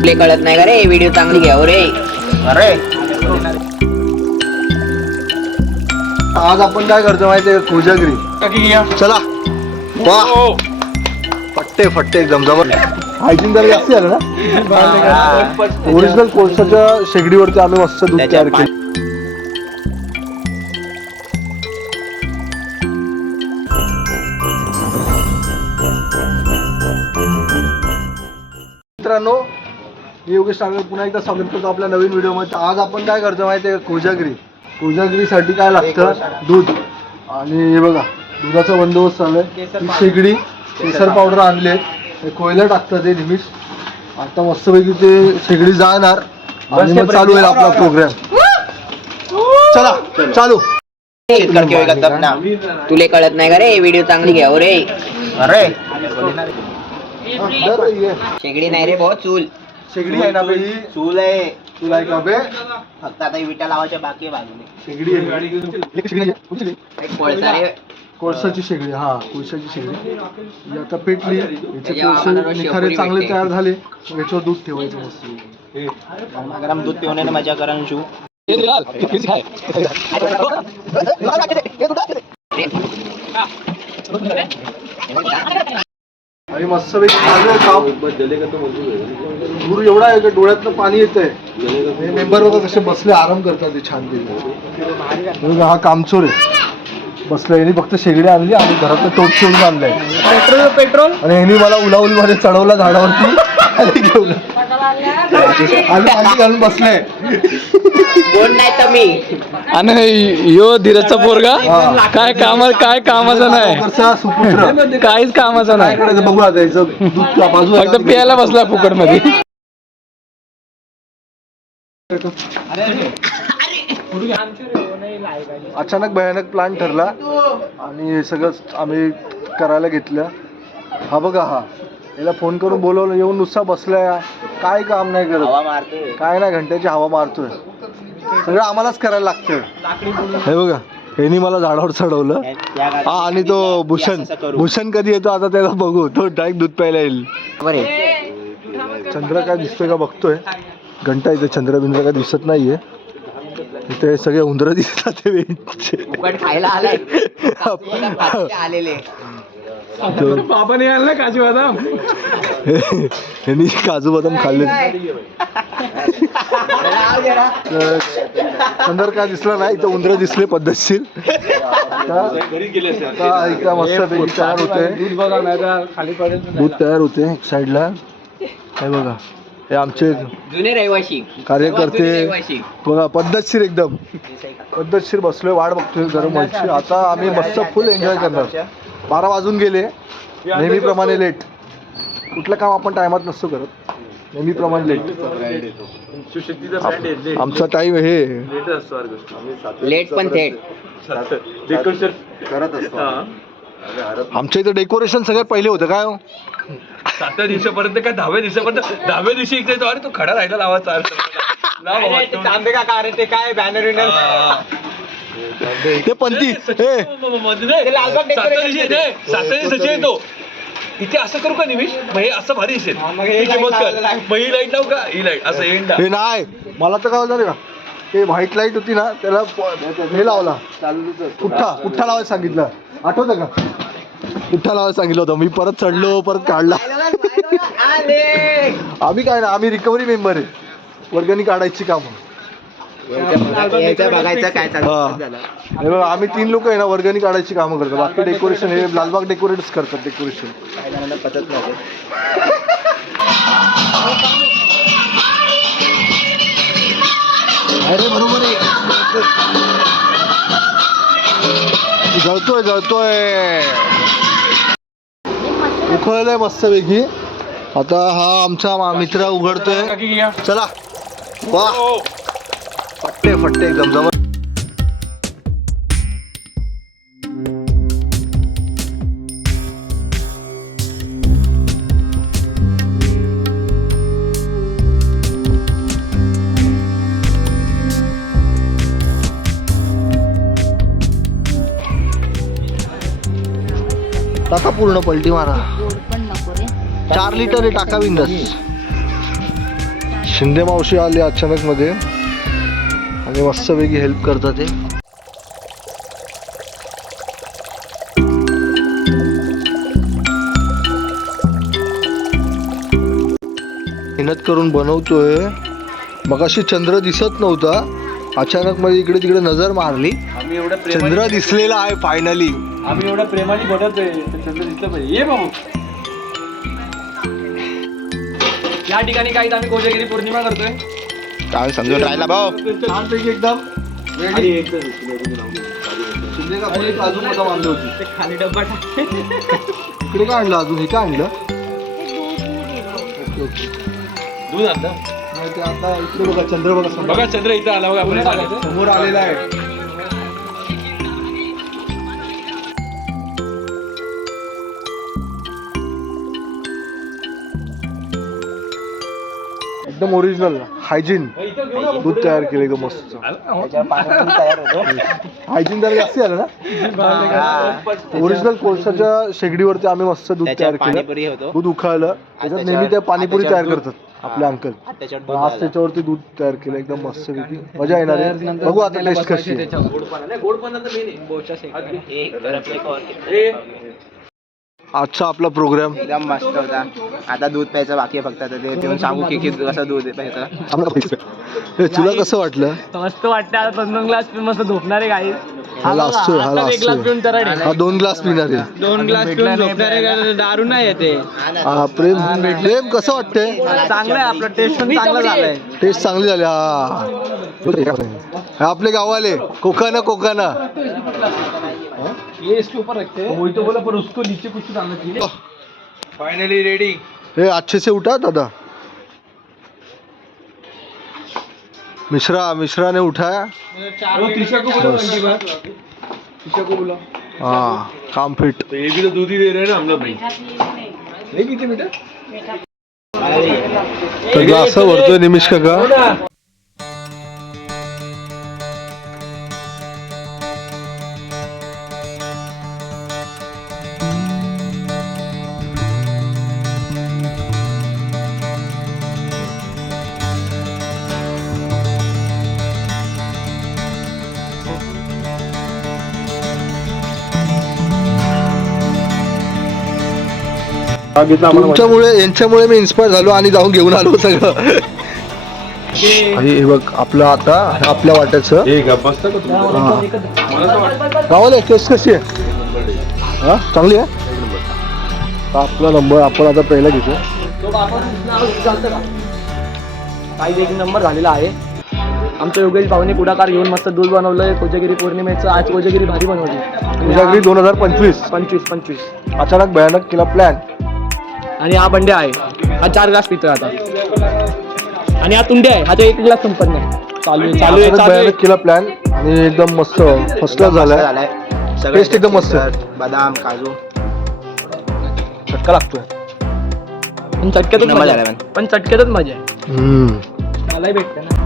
Play कळत नाही का रे? व्हिडिओ चांगली घ्या रे. अरे. आज आपण काय करतो माहितीये का? कोजागिरी. चला. वा. फट्टे फट्टे एकदम जबर हायजीन जरा जास्त झालं ना? ओरिजिनल कोळसाच्या शेगडीवरती आम्ही मस्त दूध तयार केलं. मित्रांनो मी योगेश टांगरे पुन्हा एकदा स्वागत करतो आपल्या नवीन व्हिडिओमध्ये. आज आपण काय करतो माहिती आहे कोजागिरी. कोजागिरीसाठी काय लागतं? दूध. आणि हे बघा दुधाचा बंदोबस्त चालू आहे ही शेगडी केसर पावडर. आणले हे कोयला टाकतं ते निमिष. आता मस्तपैकी ते शेगडी जाणार. आणि मग चालू होईल आपला प्रोग्राम चला चालू. तुले कळत नाही का रे? व्हिडिओ चांगली घ्या हो रे. अरे. शेगडी नाही रे बहुत चूल. शेगडी आहे ना बे ही चूल आहे. तुला आहे का बे? फक्त आता विटा लावायच्या बाकी आहे बाजूने. शेगडी आहे. ही शेगडी आहे. शेगडी? एक कोळसा रे कोळसाची शेगडी हा कोळसाची शेगडी. ही आता पेटली. याचे आम्हाला कोळसे निखारे चांगले भेटते. तयार झाले. मग याच्यावर दूध ठेवायचं मस्त. गरम दूध पिऊन मजा करण शू आणि मस्त पैकी चालू आहे. काम दूर एवढा आहे का डोळ्यातनं पाणी येत आहे? मेंबर बघा कसे बसले आराम करतात ते छान पैकी हा कामचोर आहे. बसला यांनी फक्त शेगडी आणली आणि घरातलं टोट ठेवून आणलंय. Petrol petrol? आणि यांनी मला उलाउली मध्ये चढवला झाडावरती आणि घेऊन. आणि पाणी घालून बसलाय आणि यो धीरजचा पोरगा. काय कामा काय कामाचा नाही. सुपुत्र. काहीच कामाचा नाही. बघू आता बाजू फक्त प्यायला बसला फुकटमध्ये अचानक भयानक प्लान ठरला आणि हे सगळं आम्ही करायला घेतलं. हा बघा हा. याला फोन करून बोलवलं येऊन नुसता बसलाय. काय काम नाही करत. काय नाही घंट्याची हवा मारतोय. सगळं आम्हालाच करायला लागतं हे बघा यांनी मला झाडावर चढवलं. हा आणि तो भूषण. भूषण कधी येतो आता त्याला बघू. तो डायरेक्ट दूध प्यायला येईल. चंद्र काय दिसतोय का बघतोय? घंटा इथे चंद्र बिंद्र काय दिसत नाहीये. इथे सगळे उंदरं दिसतात खायला आलाय. आलेले. तो- बाबाने आणला काजू बदाम? यांनी काजू बदाम खाल्ले. चंद्र काय दिसला नाही इथं उंदरं दिसले पद्धतशीर. आता आता ऐका मस्त तयार होते दूध तयार होते एक साईडला. हे बघा. हे आमचे जुने रहिवाशी कार्यकर्ते बघा पद्धतशीर एकदम. पद्धतशीर बसलोय वाट बघतोय गरम व्हायची. आता आम्ही मस्त फुल एन्जॉय करणार. बारा वाजून गेले. नेहमीप्रमाणे लेट कुठलं काम आपण टायमात नसतो करत. नेहमीप्रमाणे लेट आमचा टाइम हे लेट पण थेट. आमच्या इथं डेकोरेशन सगळ्यात पहिले होतं काय हो? सातव्या दिवसापर्यंत काय दहाव्या दिवसापर्यंत? दहाव्या दिवशी इकडे येतो अरे तो खडा राहिला लावायचा तांबे का अरे ते काय बॅनर ते पंथी हे. सातव्या दिवशी नाही, सातव्या दिवसाची येतो. इथे असं करू का निमिष? मग हे असं भारी दिसेल. ही कर. मग ही लाइट लावू का? ही लाइट असं एंडा हे नाही मला तर काय झालं का? ते व्हाईट लाइट होती ना त्याला प- हे लावला. पुठ्ठा पुठ्ठा लावायला सांगितलं. आठवतं का? विठ्ठलावर सांगितलं होतं. मी परत चढलो परत काढला. आम्ही काय ना आम्ही रिकव्हरी मेंबर आहे. वर्गणी काढायची काम. आम्ही तीन लोक आहे ना वर्गणी काढायची कामं करतो. बाकी डेकोरेशन हे लालबाग डेकोरेटच करतात डेकोरेशन पचत अरे बरोबर आहे. जळतोय जळतोय. उखळलंय मस्तपैकी. आता हा आमचा मित्र उघडतोय. चला. वा फट्टे फट्टे एकदम टाका पूर्ण पलटी मारा. गोड पण नको रे चार लिटर आहे टाका विंदस शिंदे मावशी आली अचानक मध्ये आणि मस्तपैकी हेल्प करतात ते. मेहनत करून बनवतोय. मगाशी चंद्र दिसत नव्हता. अचानक मध्ये इकडे तिकडे नजर मारली. चंद्र दिसलेला आहे फायनली आम्ही एवढं प्रेमाने तर चंद्र दिसलं पाहिजे. ये भाऊ. या ठिकाणी काही आम्ही कोजागिरी पौर्णिमा करतोय. काय समजून राहिला भाऊ? छानपैकी एकदम ready. शिंदे काकूने एक अजून बांधली होती? खाली डब्बा इकडे काय आणलं अजून? हे काय आणलं? ओके ओके दूध आणलं? नाही ते आता इकडे बघा चंद्र बघा. बघा चंद्र इथं आला बघा आपण. समोर आलेला आहे. एकदम ओरिजिनल हायजीन दूध तयार केलं एकदम मस्त. हायजीन जरा जास्ती आलं ना? ओरिजिनल कोळशाच्या शेगडीवरती आम्ही मस्त दूध तयार केलं. पाणीपुरी होतो. दूध उखाळलं त्याच्यात नेहमी त्या पाणीपुरी तयार करतात आपले अंकल. आज त्याच्यावरती दूध तयार केलं एकदम मस्त मजा येणार आहे. बघू आता टेस्ट कशी आजचा आपला प्रोग्राम एकदम मस्त होता. आता दूध प्यायचं बाकी आहे फक्त. आता ते देऊन सांगू की की कसं दूध प्यायचं. हे तुला कसं वाटलं? मस्त वाटतं आता दोन दोन ग्लास पिऊन मस्त झोपणारे काही हा लास्ट हा आता एक ग्लास पिऊन लास्ट तर हा दोन ग्लास पिणार आहे. दोन ग्लास पिऊन झोपणारे दारू नाही येते हा प्रेम प्रेम कसं वाटतंय? चांगलं आहे आपलं. टेस्ट पण चांगलं झालंय. टेस्ट चांगली झाली हा. हे आपले गावाले कोकाना कोकाना फायनली रेडी हे। अच्छे से उठा दादा। मिश्रा मिश्रा ने उठाया। हाँ काम फिट। तो ये भी तो दूध ही दे रहे हैं ना हम लोग भाई। नहीं? पीते बेटा तर ग्लास भरतोय निमिष काका तुमच्यामुळे यांच्यामुळे मी इन्स्पायर झालो आणि जाऊन घेऊन आलो सगळं. हे बघ आपलं आता हे आपल्या वाट्याचं. एक बसता का तुम्ही. गावाला टेस्ट कशी आहे? हा चांगली आहे? हा आपला नंबर आपण आता पहिला घेतो. काही एक नंबर झालेला आहे. आमचं योगेश भाऊने पुढाकार घेऊन मस्त दूध बनवलंय. कोजागिरी पौर्णिमेचं आज कोजागिरी भारी बनवली. तुझ्याकडे दोन हजार पंचवीस. पंचवीस पंचवीस. अचानक भयानक केला प्लॅन आणि हा बंडे आहे. हा चार ग्लास पितोय आता. आणि हा तुंडे आहे. हा तो एक ग्लास संपत नाही चालू चालू आहे अचानक चालू आहे. भयानक केला प्लॅन आणि एकदम मस्त फर्स्ट क्लास झालाय. Taste एकदम मस्त. बदाम काजू. चटका लागतोय. पण चटक्यातच नंबर मजा झाला आहे. पण चटक्यातच मजा आहे. मलाही भेटते ना.